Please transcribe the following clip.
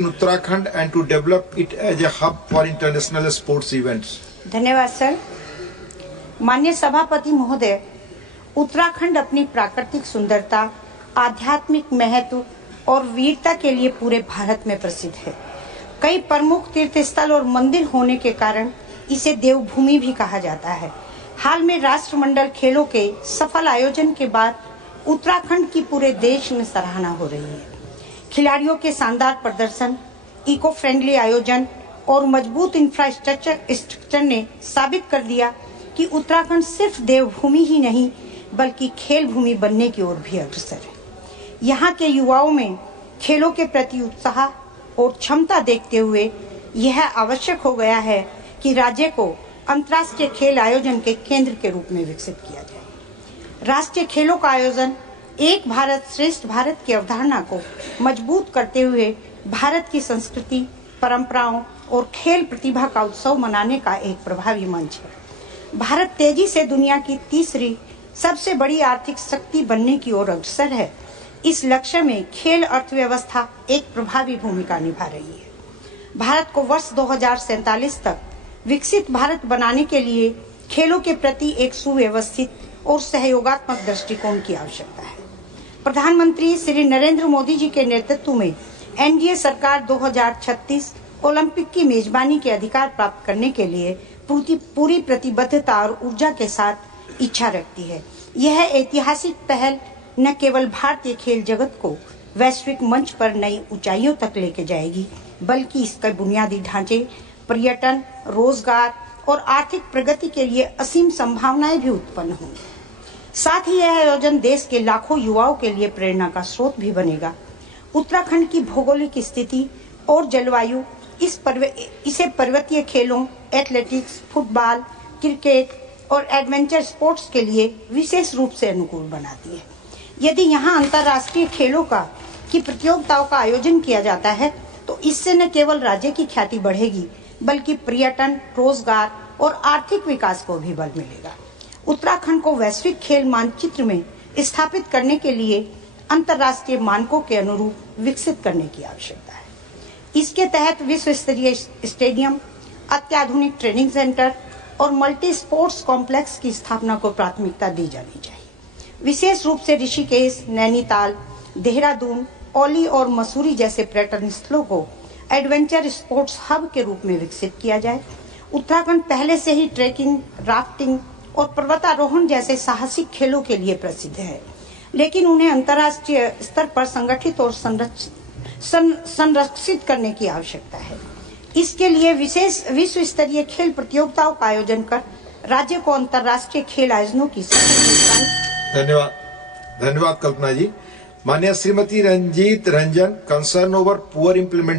Uttarakhand and to develop it as a hub for international sports events. धन्यवाद sir. माननीय सभापति महोदय, उत्तराखंड अपनी प्राकृतिक सुंदरता, आध्यात्मिक महत्व और वीरता के लिए पूरे भारत में प्रसिद्ध है। कई प्रमुख तीर्थ स्थल और मंदिर होने के कारण इसे देवभूमि भी कहा जाता है। हाल में राष्ट्रमंडल खेलों के सफल आयोजन के बाद उत्तराखंड की पूरे देश में सराहना हो रही है। खिलाड़ियों के शानदार प्रदर्शन, इको फ्रेंडली आयोजन और मजबूत इंफ्रास्ट्रक्चर ने साबित कर दिया कि उत्तराखंड सिर्फ देवभूमि ही नहीं बल्कि खेल भूमि बनने की ओर भी अग्रसर है। यहाँ के युवाओं में खेलों के प्रति उत्साह और क्षमता देखते हुए यह आवश्यक हो गया है कि राज्य को अंतर्राष्ट्रीय खेल आयोजन के केंद्र के रूप में विकसित किया जाए। राष्ट्रीय खेलों का आयोजन एक भारत श्रेष्ठ भारत की अवधारणा को मजबूत करते हुए भारत की संस्कृति, परंपराओं और खेल प्रतिभा का उत्सव मनाने का एक प्रभावी मंच है। भारत तेजी से दुनिया की तीसरी सबसे बड़ी आर्थिक शक्ति बनने की ओर अग्रसर है। इस लक्ष्य में खेल अर्थव्यवस्था एक प्रभावी भूमिका निभा रही है। भारत को वर्ष 2047 तक विकसित भारत बनाने के लिए खेलों के प्रति एक सुव्यवस्थित और सहयोगात्मक दृष्टिकोण की आवश्यकता है। प्रधानमंत्री श्री नरेंद्र मोदी जी के नेतृत्व में एनडीए सरकार 2036 ओलंपिक की मेजबानी के अधिकार प्राप्त करने के लिए पूरी प्रतिबद्धता और ऊर्जा के साथ इच्छा रखती है। यह ऐतिहासिक पहल न केवल भारतीय खेल जगत को वैश्विक मंच पर नई ऊंचाइयों तक लेके जाएगी, बल्कि इसके बुनियादी ढांचे, पर्यटन, रोजगार और आर्थिक प्रगति के लिए असीम संभावनाएं भी उत्पन्न होंगी। साथ ही यह आयोजन देश के लाखों युवाओं के लिए प्रेरणा का स्रोत भी बनेगा। उत्तराखंड की भौगोलिक स्थिति और जलवायु इसे पर्वतीय खेलों, एथलेटिक्स, फुटबॉल, क्रिकेट और एडवेंचर स्पोर्ट्स के लिए विशेष रूप से अनुकूल बनाती है। यदि यहाँ अंतर्राष्ट्रीय खेलों की प्रतियोगिताओं का आयोजन किया जाता है तो इससे न केवल राज्य की ख्याति बढ़ेगी बल्कि पर्यटन, रोजगार और आर्थिक विकास को भी बल मिलेगा। उत्तराखंड को वैश्विक खेल मानचित्र में स्थापित करने के लिए अंतर्राष्ट्रीय मानकों के अनुरूप विकसित करने की आवश्यकता है। इसके तहत विश्व स्तरीय स्टेडियम, अत्याधुनिक ट्रेनिंग सेंटर और मल्टी स्पोर्ट्स कॉम्प्लेक्स की स्थापना को प्राथमिकता दी जानी चाहिए। विशेष रूप से ऋषिकेश, नैनीताल, देहरादून, औली और मसूरी जैसे पर्यटन स्थलों को एडवेंचर स्पोर्ट्स हब के रूप में विकसित किया जाए। उत्तराखंड पहले से ही ट्रैकिंग, राफ्टिंग और पर्वतारोहण जैसे साहसिक खेलों के लिए प्रसिद्ध है, लेकिन उन्हें अंतर्राष्ट्रीय स्तर पर संगठित और संरक्षित करने की आवश्यकता है। इसके लिए विशेष विश्व स्तरीय खेल प्रतियोगिताओं का आयोजन कर राज्य को अंतर्राष्ट्रीय खेल आयोजनों की धन्यवाद कल्पना जी। माननीय Shrimati Ranjeet Ranjan, concern over poor implementation